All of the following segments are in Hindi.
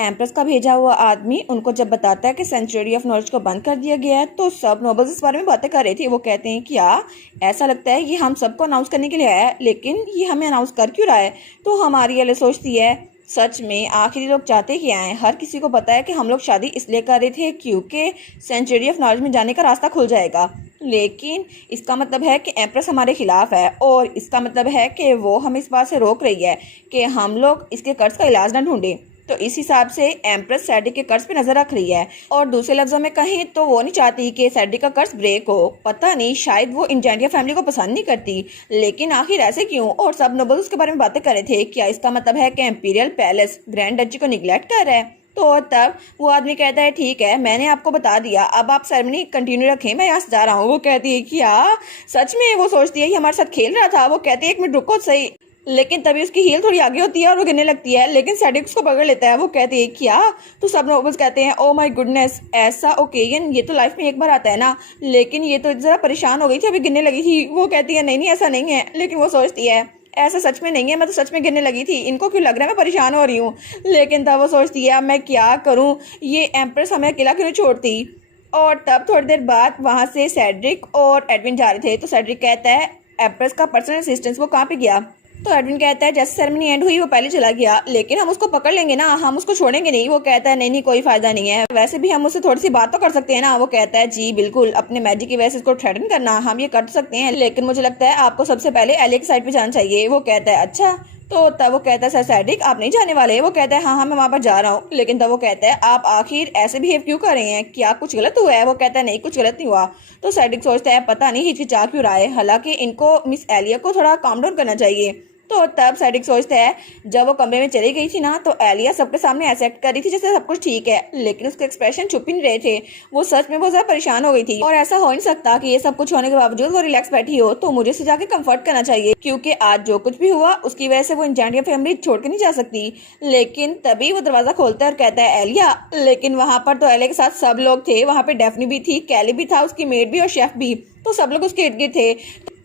एम्प्रेस का भेजा हुआ आदमी उनको जब बताता है कि सेंचुरी ऑफ नॉलेज को बंद कर दिया गया है तो सब नोबल्स इस बारे में बातें कर रहे थे। वो कहते हैं कि ऐसा लगता है ये हम सबको अनाउंस करने के लिए आया है, लेकिन ये हमें अनाउंस कर क्यों रहा है। तो हमारी एले सोचती है सच में आखिरी लोग चाहते क्या हैं। हर किसी को पता है कि हम लोग शादी इसलिए कर रहे थे क्योंकि सेंचुरी ऑफ नॉलेज में जाने का रास्ता खुल जाएगा, लेकिन इसका मतलब है कि एम्प्रेस हमारे खिलाफ है और इसका मतलब है कि वो हमें इस बात से रोक रही है कि हम लोग इसके कर्ज का इलाज ना ढूंढें। तो इस हिसाब से एम्प्रेस सैडिक के कर्ज पे नजर रख रही है और दूसरे लफ्जों में कहें तो वो नहीं चाहती कि सैडिक का कर्ज ब्रेक हो। पता नहीं, शायद वो इंजांडिया फैमिली को पसंद नहीं करती, लेकिन आखिर ऐसे क्यों। और सब नोबल्स के बारे में बातें कर रहे थे। क्या इसका मतलब है कि इम्पीरियल पैलेस ग्रैंड डची को निगलेक्ट कर रहा है। तो तब वो आदमी कहता है ठीक है, मैंने आपको बता दिया, अब आप सेरेमनी कंटिन्यू रखें, मैं यहाँ से जा रहा हूँ। वो कहती है क्या सच में। वो सोचती है कि हमारे साथ खेल रहा था। वो कहती है एक मिनट रुको सही, लेकिन तभी उसकी हील थोड़ी आगे होती है और वो गिरने लगती है, लेकिन सैडिक उसको पकड़ लेता है। वो कहती है क्या। तो सब नोबल्स कहते हैं ओ माय गुडनेस, ऐसा ओकेजन ये तो लाइफ में एक बार आता है ना, लेकिन ये तो जरा परेशान हो गई थी, अभी गिरने लगी थी। वो कहती है नहीं नहीं ऐसा नहीं है, लेकिन वो सोचती है ऐसा सच में नहीं है, मैं तो सच में गिरने लगी थी, इनको क्यों लग रहा है मैं परेशान हो रही हूँ। लेकिन तब वो सोचती है अब मैं क्या करूँ, ये एम्प्रेस हमें अकेला क्यों नहीं छोड़ती। और तब थोड़ी देर बाद वहाँ से सेड्रिक और एडविन जा रहे थे। तो सेड्रिक कहता है एम्प्रेस का पर्सनल असिस्टेंट वो कहाँ पे गया। तो एडविन कहता है जैसे सेरेमनी एंड हुई वो पहले चला गया, लेकिन हम उसको पकड़ लेंगे ना, हम उसको छोड़ेंगे नहीं। वो कहता है नहीं नहीं कोई फायदा नहीं है, वैसे भी हम उससे थोड़ी सी बात तो कर सकते हैं ना। वो कहता है जी बिल्कुल, अपने मैजिक की वजह से इसको थ्रेटन करना हम ये कर सकते हैं, लेकिन मुझे लगता है आपको सबसे पहले एलिया की साइड पे जाना चाहिए। वो कहता है अच्छा। तो तब वो कहता है सर सैडिक आप नहीं जाने वाले। वो कहता है हाँ मैं वहाँ पर जा रहा हूँ, लेकिन तब वो कहता है आप आखिर ऐसे बिहेव क्यों कर रहे हैं, क्या कुछ गलत हुआ है। वो कहता है नहीं कुछ गलत नहीं हुआ। तो सैडिक सोचता है पता नहीं हिचकिचा क्यों रहा है, हालांकि इनको मिस एलिया को थोड़ा काम डाउन करना चाहिए। तो तब सैडिक सोचता है जब वो कमरे में चली गई थी ना तो एलिया सबके सामने ऐसे एक्ट कर रही थी जैसे सब कुछ ठीक है, लेकिन उसके एक्सप्रेशन छुप ही नहीं रहे थे। वो सच में बहुत ज्यादा परेशान हो गई थी और ऐसा हो नहीं सकता कि ये सब कुछ होने के बावजूद वो रिलैक्स बैठी हो। तो मुझे उसे जाके कंफर्ट करना चाहिए, क्योंकि आज जो कुछ भी हुआ उसकी वजह से वो इंजांडिया फैमिली छोड़ के नहीं जा सकती। लेकिन तभी वो दरवाजा खोलता है और कहता है एलिया, लेकिन वहां पर तो एलिया के साथ सब लोग थे। वहां पे डेफनी भी थी, कैली भी था, उसकी मेड भी और शेफ भी, तो सब लोग उसके इर्द गिर्द थे।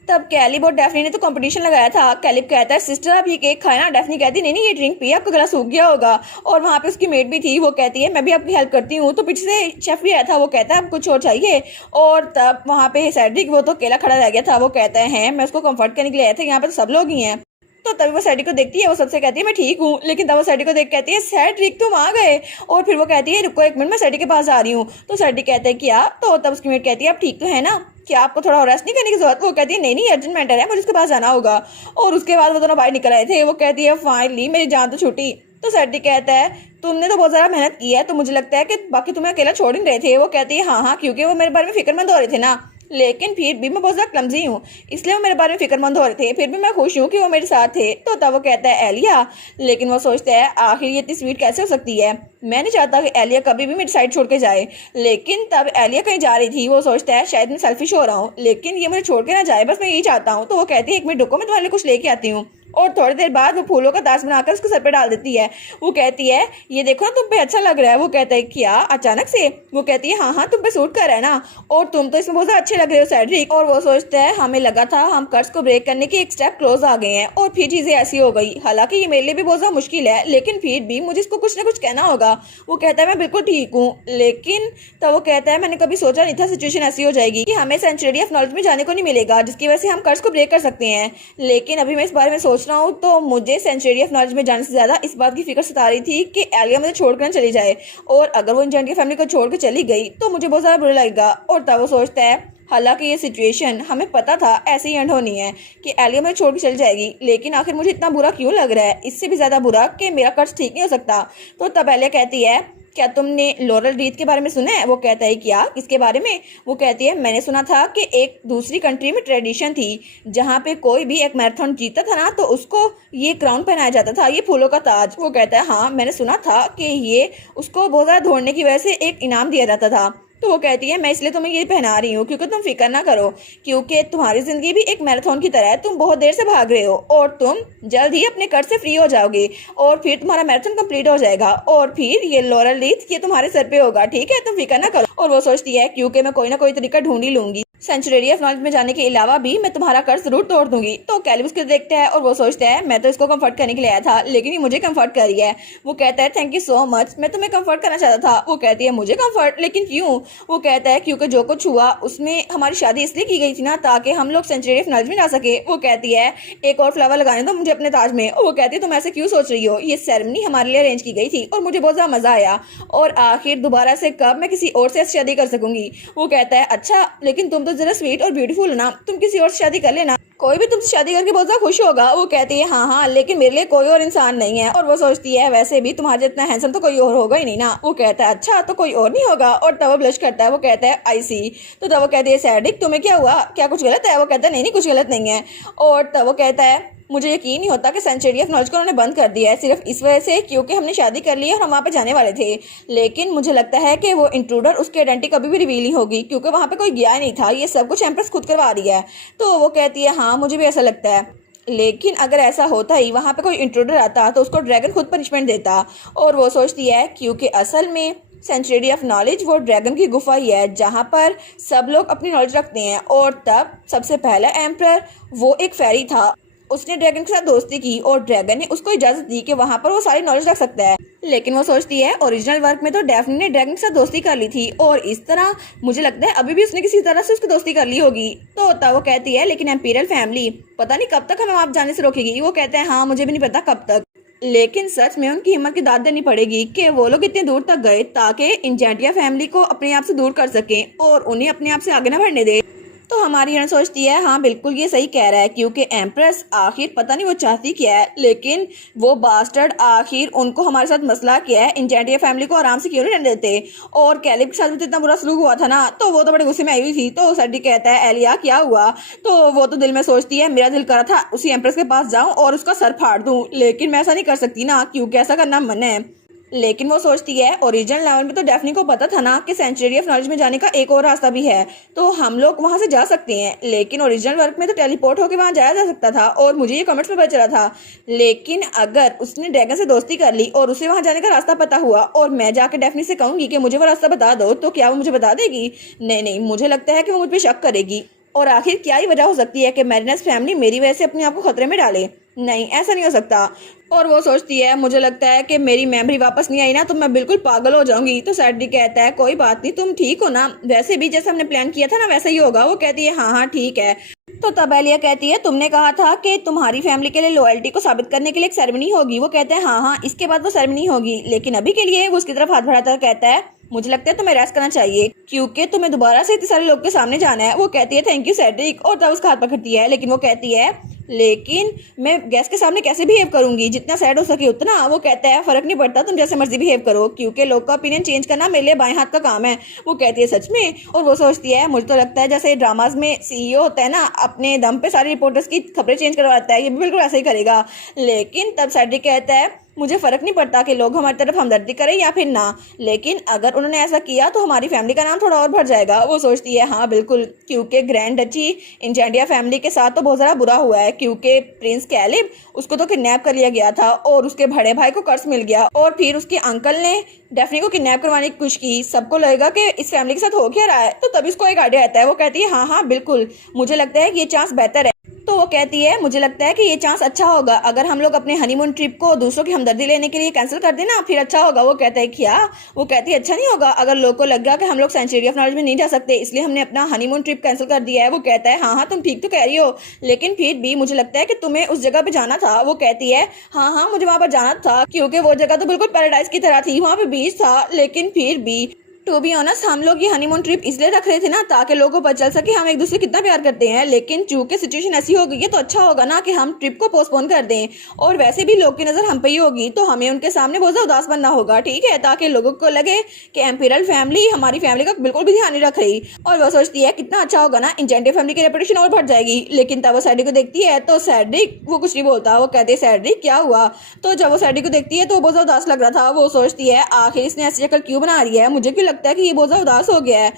तब कैलिब और डेफनी ने तो कंपटीशन लगाया था। कैलिब कहता है सिस्टर आप ये केक खाए ना। डेफनी कहती नहीं नहीं ये ड्रिंक पिए, आपका गला सूख गया होगा। और वहाँ पे उसकी मेड भी थी, वो कहती है मैं भी आपकी हेल्प करती हूँ। तो पीछे से शेफ भी आया था, वो कहता है आपको कुछ और चाहिए। और तब वहाँ पे सैड्रिक वो तो अकेला खड़ा रह गया था। वो कहता है मैं उसको कंफर्ट करने के लिए आया था, यहाँ पे तो सब लोग ही हैं। तो तभी वो सैड्रिक को देखती है, वो सबसे कहती है मैं ठीक हूँ, लेकिन तब वो सैड्रिक को देख कहती है सैड्रिक तुम आ गए। और फिर वो कहती है रुको एक मिनट मैं सैड्रिक के पास आ रही हूँ। तो सैड्रिक कहता है क्या। तो तब उसकी मेट कहती है आप ठीक तो है ना, क्या आपको थोड़ा रेस्ट नहीं करने की जरूरत। वो कहती है नहीं नहीं अर्जेंट मैटर है, मुझे उसके पास जाना होगा। और उसके बाद वो दोनों बाहर निकल आए थे। वो कहती है फाइनली मेरी जान तो छूटी। तो सैड्रिक कहता है तुमने तो बहुत ज्यादा मेहनत की है, तो मुझे लगता है कि बाकी तुम्हें अकेला छोड़ नहीं रहे थे। वो कहती है हाँ हाँ क्योंकि वो मेरे बारे में फिक्रमंद हो रहे थे ना, लेकिन फिर भी मैं बहुत ज्यादा क्लमजी हूँ, इसलिए वो मेरे बारे में फिक्रमंद हो रहे थे, फिर भी मैं खुश हूँ कि वो मेरे साथ थे। तो तब वो कहता है एलिया, लेकिन वो सोचता है आखिर ये इतनी स्वीट कैसे हो सकती है, मैं नहीं चाहता कि एलिया कभी भी मेरी साइड छोड़ के जाए। लेकिन तब एलिया कहीं जा रही थी, वो सोचता है शायद मैं सेल्फिश हो रहा हूँ, लेकिन ये मुझे छोड़ के ना जाए, बस मैं यही चाहता हूँ। तो वो कहती है एक मिनट रुको मैं तुम्हारे लिए कुछ लेके आती हूँ। और थोड़ी देर बाद वो फूलों का ताज बनाकर उसके सर पे डाल देती है। वो कहती है ये देखो ना तुम पे अच्छा लग रहा है। वो कहता है क्या अचानक से। वो कहती है हाँ हाँ तुम पे सूट कर रहा है ना, और तुम तो इसमें बहुत ज्यादा अच्छे लग रहे हो सैड्रिक। और वो सोचता है हमें लगा था हम कर्ज को ब्रेक करने की एक स्टेप क्लोज आ गए हैं, और फिर चीजें ऐसी हो गई। हालांकि ये मेरे लिए भी बहुत ज्यादा मुश्किल है, लेकिन फिर भी मुझे इसको कुछ ना कुछ कहना होगा। वो कहता है मैं बिल्कुल ठीक हूँ, लेकिन तो वो कहता है मैंने कभी सोचा नहीं था सिचुएशन ऐसी हो जाएगी कि हमें सेंचुरी ऑफ नॉलेज में जाने को नहीं मिलेगा, जिसकी वजह से हम कर्ज को ब्रेक कर सकते हैं। लेकिन अभी मैं इस बारे में सोच रहा हूँ तो मुझे सेंचुरी ऑफ नॉलेज में जाने से ज्यादा इस बात की फिक्र सता रही थी कि एलिया मुझे छोड़कर चली जाए, और अगर वो इंजांडिया फैमिली को छोड़ के चली गई तो मुझे बहुत ज्यादा बुरा लगेगा। और तब वो सोचता है हालांकि ये सिचुएशन हमें पता था ऐसे ही एंड होनी है कि एलिया मुझे छोड़ के चली जाएगी, लेकिन आखिर मुझे इतना बुरा क्यों लग रहा है, इससे भी ज्यादा बुरा कि मेरा कर्ज ठीक नहीं हो सकता। तो तब एलिया कहती है क्या तुमने लॉरल रीत के बारे में सुना है। वो कहता है क्या किसके बारे में। वो कहती है मैंने सुना था कि एक दूसरी कंट्री में ट्रेडिशन थी जहाँ पे कोई भी एक मैराथन जीतता था ना तो उसको ये क्राउन पहनाया जाता था, ये फूलों का ताज। वो कहता है हाँ मैंने सुना था कि ये उसको बहुत ज्यादा दौड़ने की वजह से एक इनाम दिया जाता था। तो वो कहती है मैं इसलिए तुम्हें ये पहना रही हूँ क्योंकि तुम फिक्र ना करो, क्योंकि तुम्हारी जिंदगी भी एक मैराथन की तरह है, तुम बहुत देर से भाग रहे हो और तुम जल्द ही अपने कर्ज से फ्री हो जाओगे और फिर तुम्हारा मैराथन कंप्लीट हो जाएगा, और फिर ये लॉरल रीथ ये तुम्हारे सर पे होगा, ठीक है तुम फिक्र ना करो। और वो सोचती है क्योंकि मैं कोई ना कोई तरीका ढूंढ ही लूंगी। सेंचुरी ऑफ नॉलेज में जाने के अलावा भी मैं तुम्हारा कर्ज जरूर तोड़ दूंगी। तो कैलिब उसको देखता है और वो सोचता है मैं तो इसको कंफर्ट करने के लिए आया था, लेकिन ये मुझे कंफर्ट कर रही है। वो कहता है थैंक यू सो मच, मैं तुम्हें कंफर्ट करना चाहता था। वो कहती है मुझे कंफर्ट, लेकिन क्यों? वो कहता है क्योंकि जो कुछ हुआ उसमें हमारी शादी इसलिए की गई थी ना ताकि हम लोग सेंचुरी ऑफ नॉलेज में जा सके। वो कहती है एक और फ्लावर लगाने दो मुझे अपने ताज में। वो कहती है तुम ऐसे क्यों सोच रही हो, ये सेरेमनी हमारे लिए अरेंज की गई थी और मुझे बहुत ज्यादा मजा आया, और आखिर दोबारा से कब मैं किसी और से शादी कर सकूंगी। वो कहता है अच्छा, लेकिन तुम तो जरा स्वीट और ब्यूटीफुल हो ना, तुम किसी और से शादी कर लेना, कोई भी तुमसे शादी करके बहुत ज्यादा खुश होगा। वो कहती है हाँ हाँ, लेकिन मेरे लिए कोई और इंसान नहीं है। और वो सोचती है वैसे भी तुम्हारे जितना हैंडसम तो कोई और होगा ही नहीं ना। वो कहता है अच्छा, तो कोई और नहीं होगा। और तब वो ब्लश करता है। वो कहता है आई सी। तो तब वो कहती है सैडिक तुम्हें क्या हुआ, क्या कुछ गलत है? वो कहता है नहीं नहीं कुछ गलत नहीं है। और तब वो कहता है मुझे यकीन नहीं होता कि सेंचुरी ऑफ नॉलेज को उन्होंने बंद कर दिया है सिर्फ इस वजह से क्योंकि हमने शादी कर ली है और हम वहाँ पे जाने वाले थे, लेकिन मुझे लगता है कि वो इंट्रूडर उसकी आइडेंटिटी कभी भी रिवील नहीं होगी क्योंकि वहाँ पे कोई गया ही नहीं था, ये सब कुछ एम्प्रेस खुद करवा रही है। तो वो कहती है हाँ मुझे भी ऐसा लगता है, लेकिन अगर ऐसा होता ही वहाँ पे कोई इंट्रूडर आता तो उसको ड्रैगन खुद पनिशमेंट देता। और वो सोचती है क्योंकि असल में सेंचुरी ऑफ नॉलेज वो ड्रैगन की गुफा ही है जहाँ पर सब लोग अपनी नॉलेज रखते हैं, और तब सबसे पहला एम्पर वो एक फेरी था, उसने ड्रैगन के साथ दोस्ती की और ड्रैगन ने उसको इजाजत दी कि वहाँ पर वो सारी नॉलेज रख सकता है। लेकिन वो सोचती है ओरिजिनल वर्क में तो डेफनी ने ड्रैगन के साथ दोस्ती कर ली थी, और इस तरह मुझे लगता है अभी भी उसने किसी तरह से उसकी दोस्ती कर ली होगी। तो तब वो कहती है लेकिन एम्पीरियल फैमिली पता नहीं कब तक हमें आप जाने से रोकेगी। वो कहते हैं हाँ मुझे भी नहीं पता कब तक, लेकिन सच में उनकी हिम्मत की दाद देनी पड़ेगी कि वो लोग इतने दूर तक गए ताकि इंजेंटिया फैमिली को अपने आप से दूर कर सकें और उन्हें अपने आप से आगे न बढ़ने दे। तो हमारी हिरण सोचती है हाँ बिल्कुल ये सही कह रहा है क्योंकि एम्प्रेस आखिर पता नहीं वो चाहती क्या है, लेकिन वो बास्टर्ड आखिर उनको हमारे साथ मसला किया है, इंजेंटिया फैमिली को आराम से क्यों नहीं रहने देते। और कैलिब के साथ भी तो इतना बुरा सलूक हुआ था ना, तो वो तो बड़े गुस्से में आई हुई थी। तो सड्डी कहता है एलिया क्या हुआ? तो वो तो दिल में सोचती है मेरा दिल करा था उसी एम्प्रेस के पास जाऊं और उसका सर फाड़ दूं, लेकिन मैं ऐसा नहीं कर सकती ना क्योंकि ऐसा करना मन है। लेकिन वो सोचती है ओरिजिनल लेवल में तो डेफनी को पता था ना कि सेंचुरी ऑफ नॉलेज में जाने का एक और रास्ता भी है, तो हम लोग वहां से जा सकते हैं, लेकिन ओरिजिनल वर्क में तो टेलीपोर्ट होकर वहां जाया जा सकता था और मुझे ये कमेंट्स में पता चला था। लेकिन अगर उसने ड्रैगन से दोस्ती कर ली और उसे वहां जाने का रास्ता पता हुआ और मैं जाकर डेफनी से कहूंगी कि मुझे वो रास्ता बता दो, तो क्या वो मुझे बता देगी? नहीं नहीं, मुझे लगता है कि वो मुझ पर शक करेगी। और आखिर क्या ही वजह हो सकती है कि मैरिनस फैमिली मेरी वजह से अपने आप को खतरे में डाले? नहीं, ऐसा नहीं हो सकता। और वो सोचती है मुझे लगता है कि मेरी मेमोरी वापस नहीं आई ना तो मैं बिल्कुल पागल हो जाऊंगी। तो सैडी कहता है कोई बात नहीं, तुम ठीक हो ना, वैसे भी जैसे हमने प्लान किया था ना वैसा ही होगा। वो कहती है हाँ हाँ ठीक है। तो तब एलिया कहती है तुमने कहा था कि तुम्हारी फैमिली के लिए लॉयल्टी को साबित करने के लिए एक सेरेमनी होगी। वो कहते हैं हाँ हाँ इसके बाद वो सेरेमनी होगी, लेकिन अभी के लिए वो उसकी तरफ हाथ बढ़ाता कहता है मुझे लगता है तुम्हें रेस्ट करना चाहिए क्योंकि तुम्हें दोबारा से इतने सारे लोग के सामने जाना है। वो कहती है थैंक यू सेड्रिक, और तब उसका हाथ पकड़ती है, लेकिन वो कहती है लेकिन मैं गेस्ट के सामने कैसे बिहेव करूंगी, जितना सैड हो सके उतना। वो कहता है फर्क नहीं पड़ता, तुम जैसे मर्जी बिहेव करो क्योंकि लोग का ओपिनियन चेंज करना मेरे लिए बाएं हाथ का काम है। वो कहती है सच में? और वो सोचती है मुझे तो लगता है जैसे ड्रामाज में सीईओ होता है ना, अपने दम पे सारे रिपोर्टर्स की खबरें चेंज करवाता है, ये भी बिल्कुल ऐसा ही करेगा। लेकिन तब सैड्रिक कहता है मुझे फर्क नहीं पड़ता कि लोग हमारी तरफ हमदर्दी करें या फिर ना, लेकिन अगर उन्होंने ऐसा किया तो हमारी फैमिली का नाम थोड़ा और बढ़ जाएगा। वो सोचती है हाँ बिल्कुल, क्योंकि ग्रैंड डची इंजेंटिया फैमिली के साथ तो बहुत ज़्यादा बुरा हुआ है क्योंकि प्रिंस कैलिब उसको तो किडनैप कर लिया गया था और उसके बड़े भाई को कर्ज मिल गया और फिर उसके अंकल ने डेफनी को किडनैप करवाने की कोशिश की। सबको लगेगा कि इस फैमिली के साथ हो क्या रहा है, तो तभी उसको एक आइडिया आता है। वो कहती है हाँ हाँ बिल्कुल, मुझे लगता है कि ये चांस बेहतर है। तो वो कहती है मुझे लगता है कि ये चांस अच्छा होगा अगर हम लोग अपने हनीमून ट्रिप को दूसरों की हमदर्दी लेने के लिए कैंसिल कर देना, फिर अच्छा होगा। वो कहता है क्या? वो कहती है अच्छा नहीं होगा अगर लोगों को लग गया कि हम लोग सेंचुरी ऑफ नॉलेज में नहीं जा सकते इसलिए हमने अपना हनीमून ट्रिप कैंसिल कर दिया है। वो कहता है हाँ हाँ तुम ठीक तो कह रही हो, लेकिन फिर भी मुझे लगता है कि तुम्हें उस जगह पे जाना था। वो कहती है हाँ हाँ मुझे वहां पर जाना था क्योंकि वो जगह तो बिल्कुल पैराडाइज की तरह थी, वहां पे बीच था, लेकिन फिर भी टू बी ऑनेस्ट हम लोग ये हनीमून ट्रिप इसलिए रख रहे थे ना ताकि लोगों को पता चल सके हम एक दूसरे कितना प्यार करते हैं, लेकिन चूंकि सिचुएशन ऐसी हो गई है तो अच्छा होगा ना कि हम ट्रिप को पोस्टपोन कर दें। और वैसे भी लोग की नज़र हम पे ही होगी तो हमें उनके सामने बहुत ज़्यादा उदास बनना होगा, ठीक है, ताकि लोगों को लगे कि एम्पीरियल फैमिली हमारी फैमिली का बिल्कुल भी ध्यान नहीं रख रही। और वो सोचती है कितना अच्छा होगा ना, इंजेंटिया फैमिली की रेपुटेशन और बढ़ जाएगी। लेकिन तब वो सैड्रिक को देखती है तो सैड्रिक वो कुछ नहीं बोलता। वो कहते हैं सैड्रिक क्या हुआ? तो जब वो सैड्रिक को देखती है तो बहुत ज़्यादा उदास लग रहा था। वो सोचती है आखिर इसने ऐसी शक्ल क्यों बना रही है, मुझे क्यों लगता है कि ये बहुत ज़्यादा उदास हो गया है।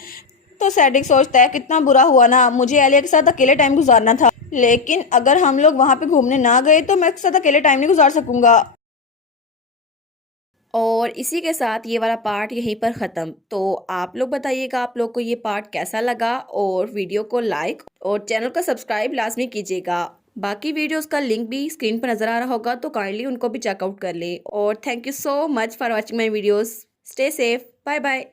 तो सैड्रिक सोचता है कितना बुरा हुआ ना, मुझे एलिया के साथ अकेले टाइम गुजारना था, लेकिन अगर हम लोग वहाँ पे घूमने ना गए तो मैं उसके साथ अकेले टाइम नहीं गुजार सकूंगा। और इसी के साथ ये वाला पार्ट यहीं पर ख़त्म। तो आप लोग बताइएगा आप लोग को ये पार्ट कैसा लगा, और वीडियो को लाइक और चैनल को सब्सक्राइब लाजमी कीजिएगा। बाकी वीडियोस का लिंक भी स्क्रीन पर नज़र आ रहा होगा, तो काइंडली उनको भी चेकआउट कर लें। और thank you so much for watching my videos. Stay safe, bye bye.